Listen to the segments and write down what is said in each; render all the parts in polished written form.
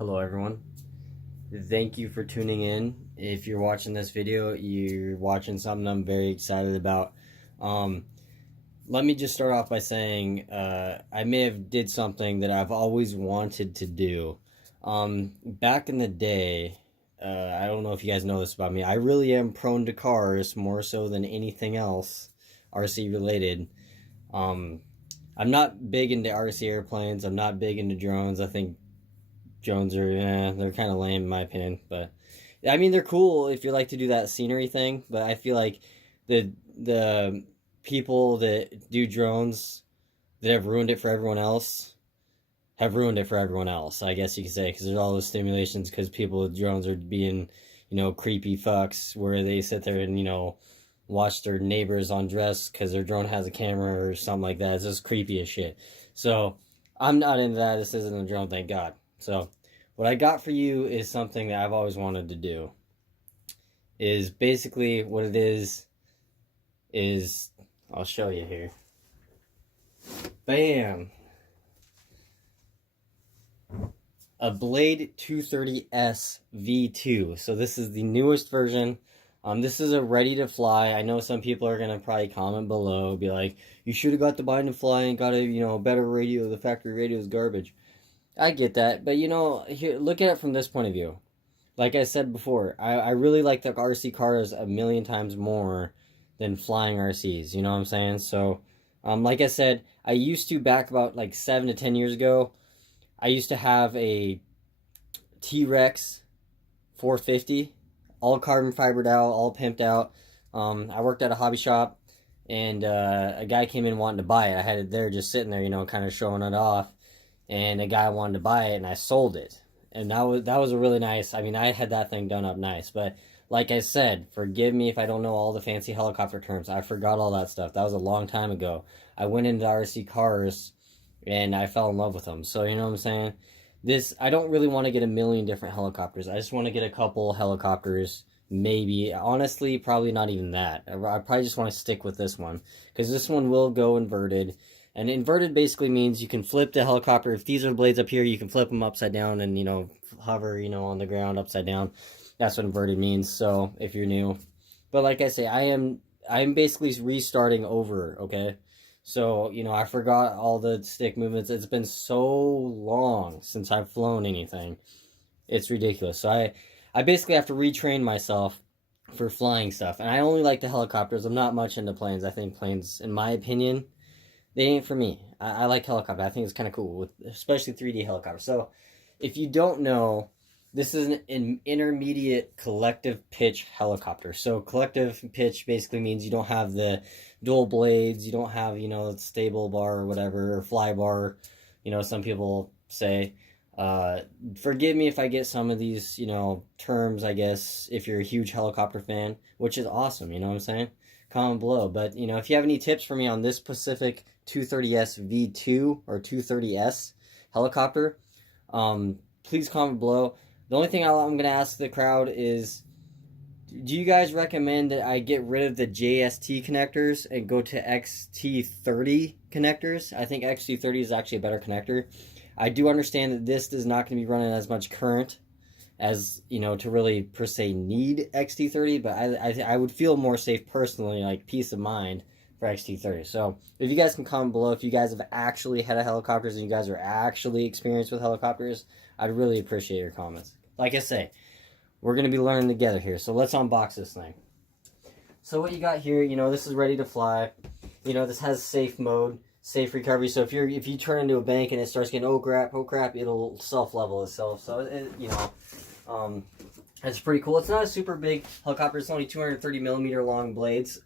Hello everyone. Thank you for tuning in. If you're watching this video, you're watching something I'm very excited about. Um, Let me just start off by saying I may have did something that I've always wanted to do. Back in the day, I don't know if you guys know this about me, I really am prone to cars more so than anything else RC related. Um, I'm not big into RC airplanes. I'm not big into drones. I think drones are, they're kind of lame in my opinion. But I mean, they're cool if you like to do that scenery thing. But I feel like the people that do drones that have ruined it for everyone else have ruined it for everyone else, I guess you could say, because there's all those stimulations because people with drones are being, creepy fucks where they sit there and, watch their neighbors undress because their drone has a camera or something like that. It's just creepy as shit. So I'm not into that. This isn't a drone, thank God. So what I got for you is something that I've always wanted to do. Is basically what it is I'll show you here. Bam! A Blade 230S V2. So this is the newest version. This is a ready to fly. I know some people are gonna probably comment below, be like, "You should have got the bind and fly and got a better radio. The factory radio is garbage." I get that, but here, look at it from this point of view. Like I said before, I really like the RC cars a million times more than flying RCs. You know what I'm saying? So, like I said, I used to back about like 7 to 10 years ago. I used to have a T-Rex 450, all carbon fibered out, all pimped out. I worked at a hobby shop, and a guy came in wanting to buy it. I had it there just sitting there, kind of showing it off, and a guy wanted to buy it, and I sold it. And that was a really nice. I mean, I had that thing done up nice, but like I said, forgive me if I don't know all the fancy helicopter terms. I forgot all that stuff. That was a long time ago. I went into RC cars, and I fell in love with them. So you know what I'm saying? I don't really want to get a million different helicopters. I just want to get a couple helicopters, maybe. Honestly, probably not even that. I probably just want to stick with this one, because this one will go inverted. And inverted basically means you can flip the helicopter. If these are the blades up here, you can flip them upside down and, hover, on the ground upside down. That's what inverted means, so if you're new. But like I say, I'm basically restarting over, okay? So, I forgot all the stick movements. It's been so long since I've flown anything. It's ridiculous. So I basically have to retrain myself for flying stuff. And I only like the helicopters. I'm not much into planes. I think planes, in my opinion, they ain't for me. I like helicopter. I think it's kind of cool, especially 3D helicopter. So, if you don't know, this is an intermediate collective pitch helicopter. So, collective pitch basically means you don't have the dual blades, you don't have, stable bar or whatever, or fly bar, some people say. Forgive me if I get some of these, terms, I guess, if you're a huge helicopter fan, which is awesome, you know what I'm saying? Comment below. But, if you have any tips for me on this specific 230S V2 or 230S helicopter, please comment below. The only thing I'm going to ask the crowd is, do you guys recommend that I get rid of the JST connectors and go to XT30 connectors? I think XT30 is actually a better connector. I do understand that this is not going to be running as much current as, to really, per se, need XT30, but I would feel more safe personally, like peace of mind, for XT30. So, if you guys can comment below, if you guys have actually had a helicopters and you guys are actually experienced with helicopters, I'd really appreciate your comments. Like I say, we're going to be learning together here, so let's unbox this thing. So what you got here, this is ready to fly. This has safe mode, safe recovery, so if you turn into a bank and it starts getting, oh crap, it'll self-level itself. So, it's pretty cool. It's not a super big helicopter. It's only 230 millimeter long blades.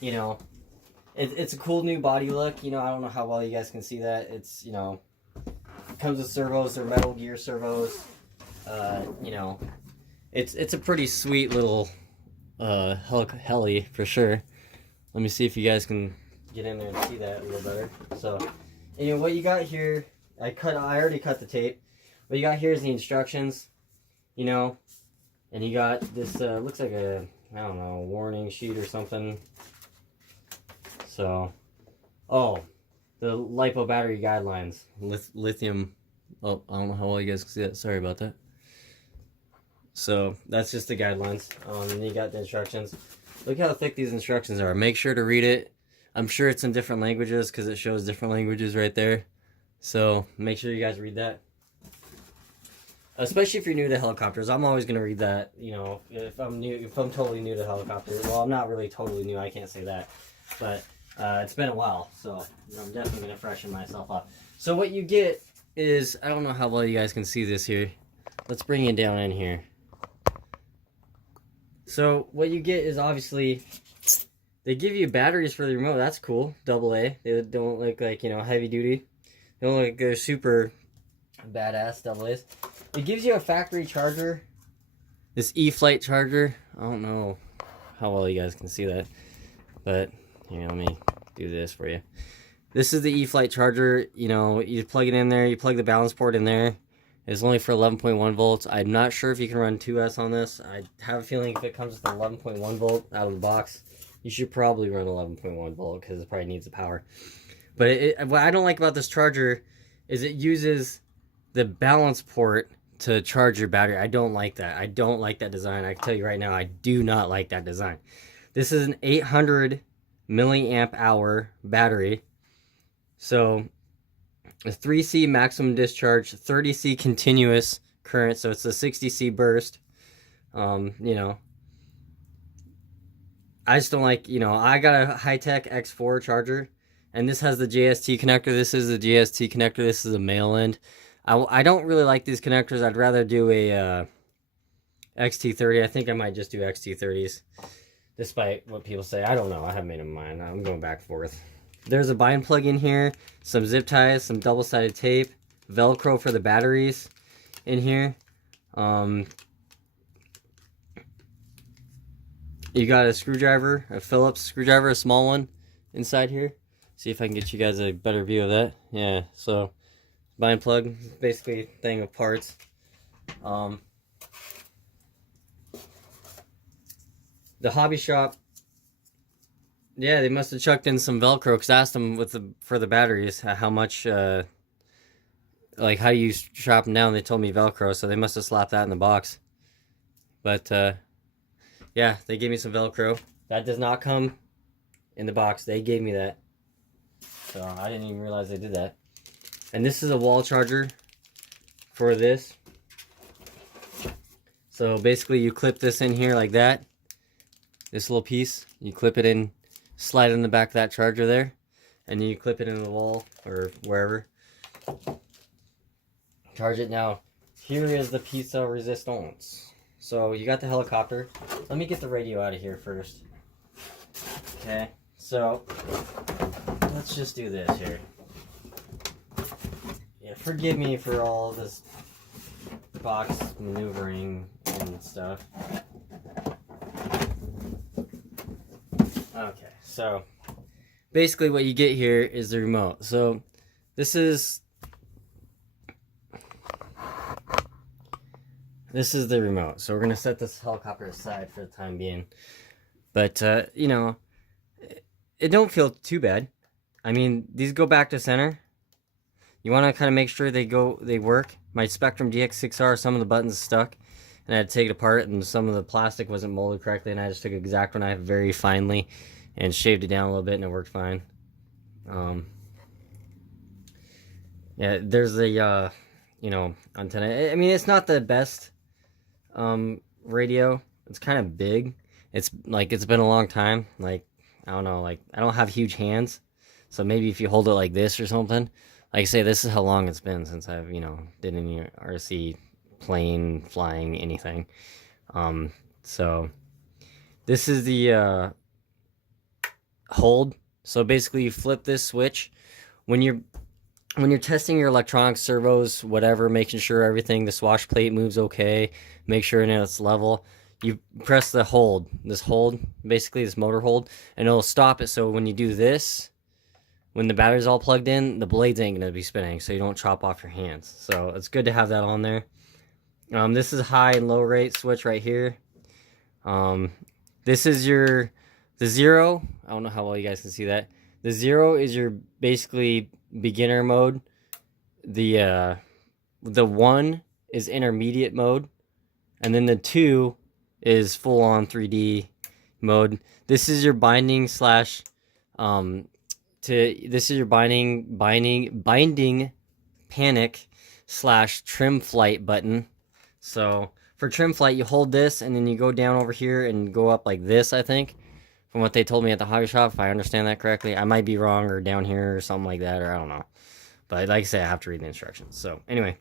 It's a cool new body look. I don't know how well you guys can see that. It's, it comes with servos. They're Metal Gear servos. It's a pretty sweet little heli for sure. Let me see if you guys can get in there and see that a little better. So, what you got here, I already cut the tape. What you got here is the instructions, and you got this, looks like a, I don't know, warning sheet or something. So, oh, the LiPo battery guidelines, lithium Oh, I don't know how well you guys can see that. Sorry about that. So that's just the guidelines. And you got the instructions. Look how thick these instructions are. Make sure to read it. I'm sure it's in different languages because it shows different languages right there. So make sure you guys read that. Especially if you're new to helicopters, I'm always gonna read that. You know, if I'm totally new to helicopters. Well, I'm not really totally new. I can't say that, but it's been a while, so I'm definitely gonna freshen myself up. So what you get is, I don't know how well you guys can see this here. Let's bring it down in here. So what you get is, obviously, they give you batteries for the remote. That's cool. AA. They don't look like, you know, heavy duty. They don't look like they're super badass AA's. It gives you a factory charger. This E-Flight charger. I don't know how well you guys can see that, but here, let me do this for you. This is the E-Flight charger. You know, you plug it in there. You plug the balance port in there. It's only for 11.1 volts. I'm not sure if you can run 2S on this. I have a feeling if it comes with 11.1 volt out of the box, you should probably run 11.1 volt because it probably needs the power. But what I don't like about this charger is it uses the balance port to charge your battery. I don't like that. I don't like that design. I can tell you right now, I do not like that design. This is an 800 milliamp hour battery. So a 3C maximum discharge, 30C continuous current, so it's a 60C burst. You know, I just don't like, you know, I got a high-tech X4 charger, and this has the JST connector. This is the JST connector. This is a male end. I don't really like these connectors. I'd rather do a XT30. I think I might just do XT30s, despite what people say. I don't know. I haven't made up my mind. I'm going back and forth. There's a bind plug in here, some zip ties, some double-sided tape, Velcro for the batteries in here. You got a screwdriver, a Phillips screwdriver, a small one inside here. See if I can get you guys a better view of that. Yeah, so bind plug, basically a thing of parts. The hobby shop, yeah, they must have chucked in some Velcro, because I asked them for the batteries how much, like how you strap them down. They told me Velcro, so they must have slapped that in the box. But yeah, they gave me some Velcro. That does not come in the box. They gave me that, so I didn't even realize they did that. And this is a wall charger for this. So basically, you clip this in here like that. This little piece, you clip it in. Slide in the back of that charger there, and you clip it into the wall or wherever. Charge it. Now, here is the piece of resistance. So you got the helicopter. Let me get the radio out of here first. Okay, so let's just do this here. Yeah, forgive me for all this box maneuvering and stuff. Okay, so basically what you get here is the remote. So this is the remote. So we're going to set this helicopter aside for the time being. But, you know, it don't feel too bad. I mean, these go back to center. You want to kind of make sure they work. My Spectrum DX6R, some of the buttons stuck, and I had to take it apart, and some of the plastic wasn't molded correctly, and I just took an X-Acto knife very finely and shaved it down a little bit, and it worked fine. Yeah, there's the you know, antenna. I mean, it's not the best radio. It's kind of big. It's like, it's been a long time. Like, I don't know, like, I don't have huge hands, so maybe if you hold it like this or something. Like I say, this is how long it's been since I've, you know, did any RC plane flying anything. So this is the hold. So basically, you flip this switch when you're testing your electronics, servos, whatever, making sure everything, the swash plate moves okay, make sure it's level. You press the hold, basically this motor hold, and it'll stop it. So when you do this, when the battery's all plugged in, the blades ain't gonna be spinning, so you don't chop off your hands. So it's good to have that on there. This is high and low rate switch right here. This is the zero. I don't know how well you guys can see that. The zero is your basically beginner mode. The The 1 is intermediate mode, and then the 2 is full on 3D mode. This is your binding slash this is your binding panic slash trim flight button. So for trim flight, you hold this and then you go down over here and go up like this, I think, from what they told me at the hobby shop, if I understand that correctly. I might be wrong, or down here or something like that, or I don't know. But like I say, I have to read the instructions. So anyway.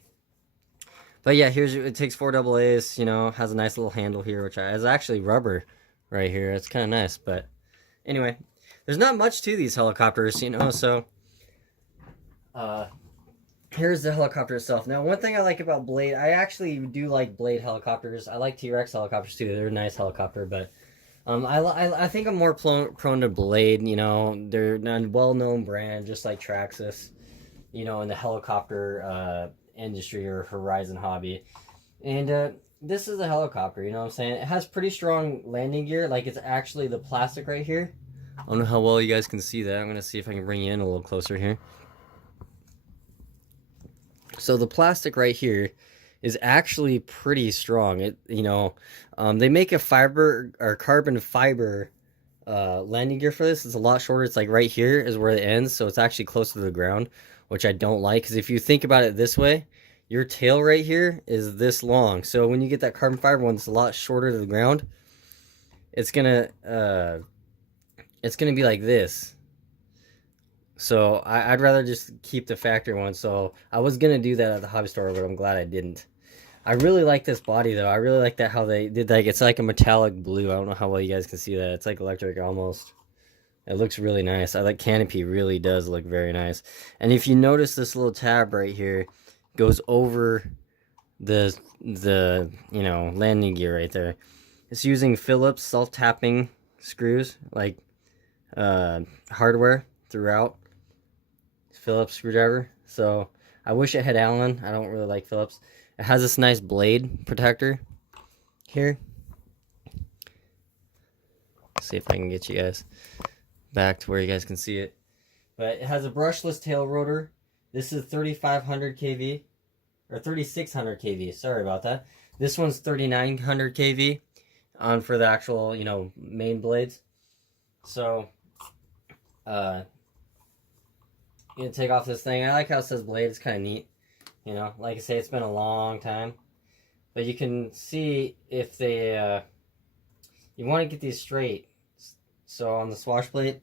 But yeah, it takes 4 AA's, you know, has a nice little handle here, which is actually rubber right here. It's kind of nice. But anyway, there's not much to these helicopters, you know, so here's the helicopter itself. Now, one thing I like about Blade, I actually do like Blade helicopters. I like T-Rex helicopters too. They're a nice helicopter, but I think I'm more prone to Blade. You know, they're a well-known brand, just like Traxxas, you know, in the helicopter industry or Horizon hobby. And this is a helicopter, you know what I'm saying? It has pretty strong landing gear. Like, it's actually the plastic right here. I don't know how well you guys can see that. I'm going to see if I can bring you in a little closer here. So the plastic right here is actually pretty strong. It, you know, they make a fiber or carbon fiber landing gear for this. It's a lot shorter. It's like right here is where it ends, so it's actually close to the ground, which I don't like, because if you think about it this way, your tail right here is this long. So when you get that carbon fiber one that's a lot shorter to the ground, it's gonna be like this. So I'd rather just keep the factory one. So I was gonna do that at the hobby store, but I'm glad I didn't. I really like this body though. I really like that how they did that. It's like a metallic blue. I don't know how well you guys can see that. It's like electric almost. It looks really nice. I like canopy really does look very nice. And if you notice, this little tab right here goes over the you know, landing gear right there. It's using Phillips self-tapping screws, like hardware throughout. Phillips screwdriver. So I wish it had Allen. I don't really like Phillips. It has this nice blade protector here. Let's see if I can get you guys back to where you guys can see it. But it has a brushless tail rotor. This is 3500 kV or 3600 kV. Sorry about that. This one's 3900 kV on for the actual, you know, main blades. So you know, take off this thing. I like how it says blade. It's kind of neat. You know, like I say, it's been a long time. But you can see if they, you want to get these straight. So on the swash plate,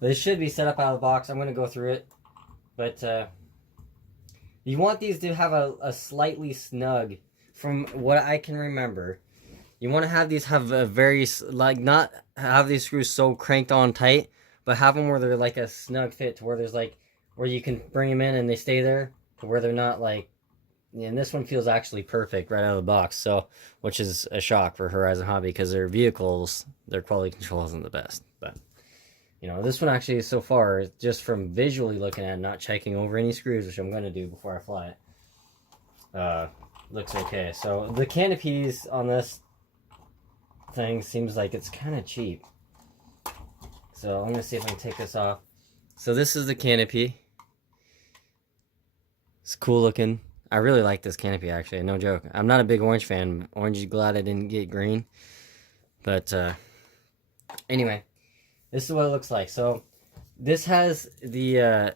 they should be set up out of the box. I'm going to go through it. But you want these to have a slightly snug, from what I can remember. You want to have these have a very, like, not have these screws so cranked on tight, but have them where they're like a snug fit, to where there's like, where you can bring them in and they stay there, to where they're not like, and this one feels actually perfect right out of the box, so, which is a shock for Horizon Hobby, because their vehicles, their quality control isn't the best. But, you know, this one actually, so far, just from visually looking at it, not checking over any screws, which I'm going to do before I fly it, looks okay. So the canopies on this thing seems like it's kind of cheap. So I'm going to see if I can take this off. So this is the canopy. It's cool looking. I really like this canopy, actually, no joke. I'm not a big orange fan. Orange is glad I didn't get green. But anyway, this is what it looks like. So this has the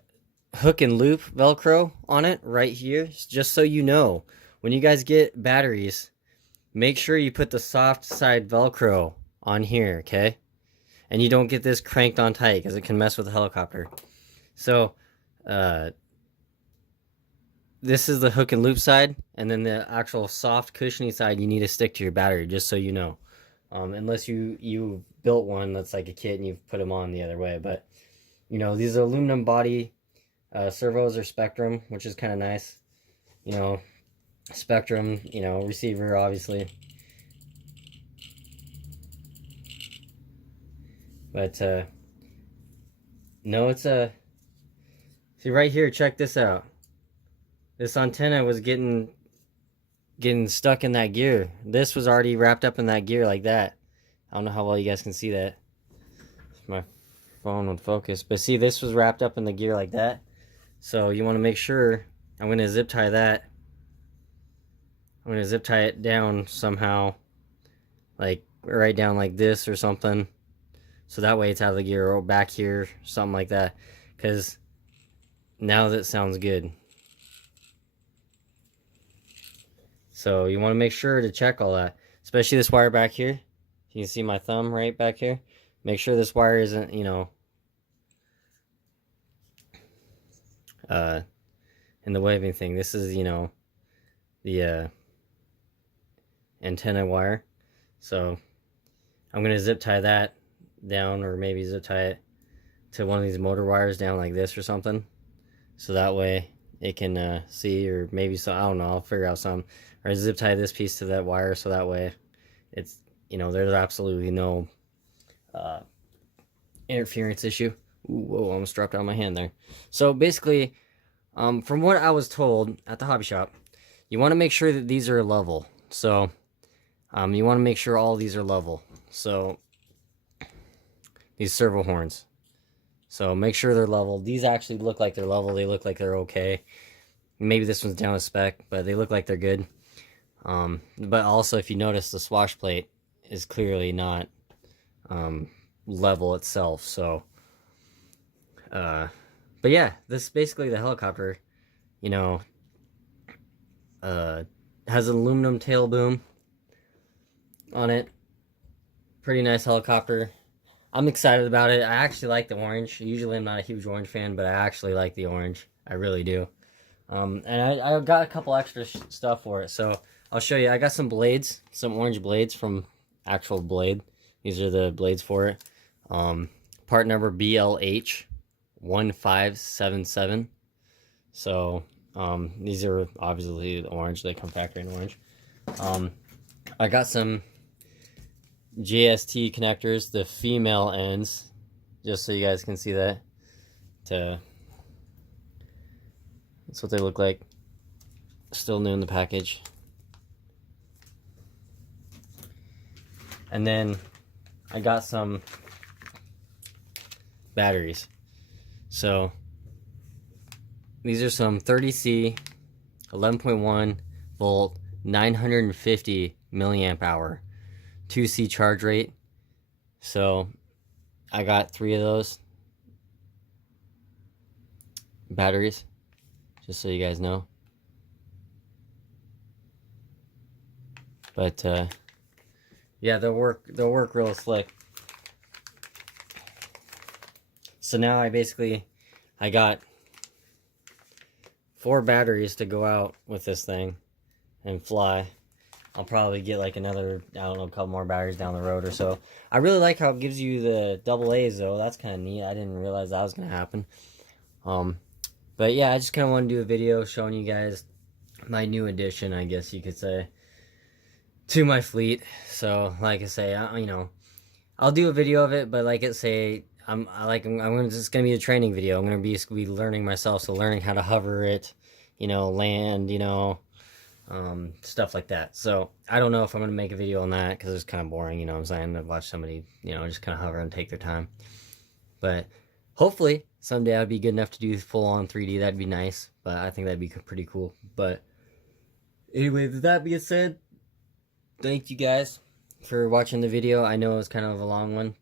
hook and loop Velcro on it right here. Just so you know, when you guys get batteries, make sure you put the soft side Velcro on here, okay? And you don't get this cranked on tight, because it can mess with the helicopter. So this is the hook and loop side, and then the actual soft cushiony side you need to stick to your battery, just so you know. Unless you built one that's like a kit and you've put them on the other way. But, you know, these are aluminum body servos or Spectrum, which is kind of nice. You know, Spectrum, you know, receiver, obviously. But, no, it's a... See, right here, check this out. This antenna was getting stuck in that gear. This was already wrapped up in that gear like that. I don't know how well you guys can see that. If my phone would focus. But see, this was wrapped up in the gear like that. So you want to make sure, I'm going to zip tie that I'm gonna zip tie it down somehow, like right down like this or something, so that way it's out of the gear, or back here, something like that, because now that sounds good. So you want to make sure to check all that, especially this wire back here. You can see my thumb right back here. Make sure this wire isn't, you know, in the way of anything. This is, you know, the antenna wire. So I'm gonna zip tie that down, or maybe zip tie it to one of these motor wires down like this or something, so that way it can see, or maybe, so I don't know, I'll figure out some, or zip tie this piece to that wire so that way it's, you know, there's absolutely no interference issue. Ooh, whoa, I almost dropped out of my hand there. So basically, from what I was told at the hobby shop, you want to make sure that these are level. So you want to make sure all these are level. So these servo horns, so make sure they're level. These actually look like they're level. They look like they're okay. Maybe this one's down a spec, but they look like they're good. But also, if you notice, the swash plate is clearly not level itself. So but yeah, this is basically the helicopter, you know, has an aluminum tail boom on it. Pretty nice helicopter. I'm excited about it. I actually like the orange. Usually I'm not a huge orange fan, but I actually like the orange. I really do. And I got a couple extra stuff for it. So I'll show you. I got some blades, some orange blades from Actual Blade. These are the blades for it. Part number BLH 1577. So these are obviously orange. They come factory in orange. I got some JST connectors, the female ends, just so you guys can see that. That's what they look like. Still new in the package. And then I got some batteries. So these are some 30C 11.1 volt 950 milliamp hour 2C charge rate. So I got 3 of those batteries, just so you guys know. But yeah, they'll work real slick. So now I got 4 batteries to go out with this thing and fly. I'll probably get like another, I don't know, a couple more batteries down the road or so. I really like how it gives you the double A's though. That's kind of neat. I didn't realize that was going to happen. But yeah, I just kind of want to do a video showing you guys my new addition, I guess you could say, to my fleet. So like I say, you know, I'll do a video of it, but like I say, it's gonna be a training video. I'm gonna be learning myself, so learning how to hover it, you know, land, you know, stuff like that. So I don't know if I'm gonna make a video on that because it's kind of boring, you know what I'm saying, to watch somebody, you know, just kind of hover and take their time. But hopefully someday I'd be good enough to do full on 3D. That'd be nice, but I think that'd be pretty cool. But anyway, with that being said, thank you guys for watching the video. I know it was kind of a long one.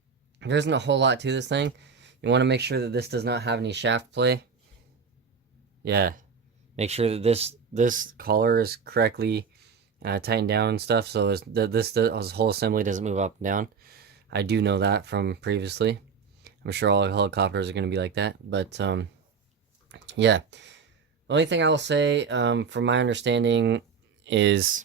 There isn't a whole lot to this thing. You want to make sure that this does not have any shaft play. Yeah, make sure that this collar is correctly tightened down and stuff, so this whole assembly doesn't move up and down. I do know that from previously. I'm sure all helicopters are going to be like that, but yeah. The only thing I will say, from my understanding, is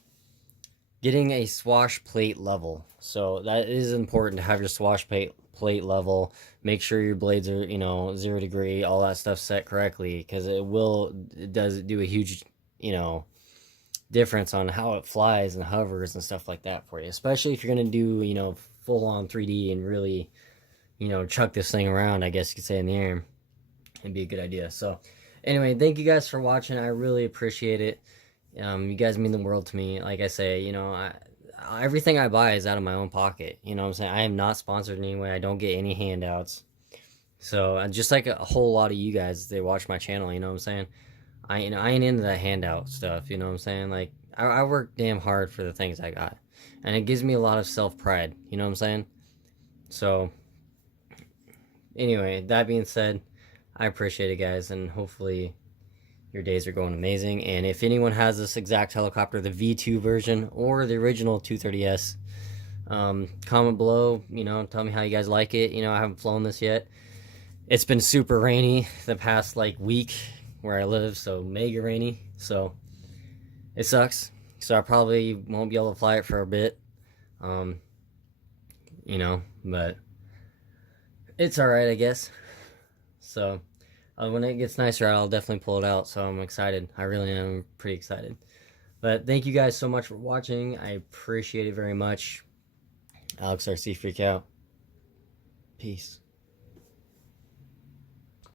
getting a swash plate level. So that is important to have your swash plate level. Make sure your blades are, you know, 0 degree, all that stuff set correctly, because it does do a huge, you know, difference on how it flies and hovers and stuff like that for you, especially if you're going to do, you know, full on 3D and really, you know, chuck this thing around, I guess you could say, in the air. It'd be a good idea. So anyway, thank you guys for watching. I really appreciate it. You guys mean the world to me. Like I say, you know, everything I buy is out of my own pocket. You know what I'm saying? I am not sponsored in any way. I don't get any handouts. So just like a whole lot of you guys, they watch my channel, you know what I'm saying? I ain't into that handout stuff, you know what I'm saying? Like, I work damn hard for the things I got, and it gives me a lot of self pride. You know what I'm saying? So anyway, that being said, I appreciate it, guys, and hopefully your days are going amazing. And if anyone has this exact helicopter, the V2 version or the original 230S, comment below. You know, tell me how you guys like it. You know, I haven't flown this yet. It's been super rainy the past like week where I live, so mega rainy. So it sucks. So I probably won't be able to fly it for a bit. Um, you know, but it's all right, I guess. So when it gets nicer out, I'll definitely pull it out. So I'm excited. I really am pretty excited. But thank you guys so much for watching. I appreciate it very much. Alex RC Freak out. Peace.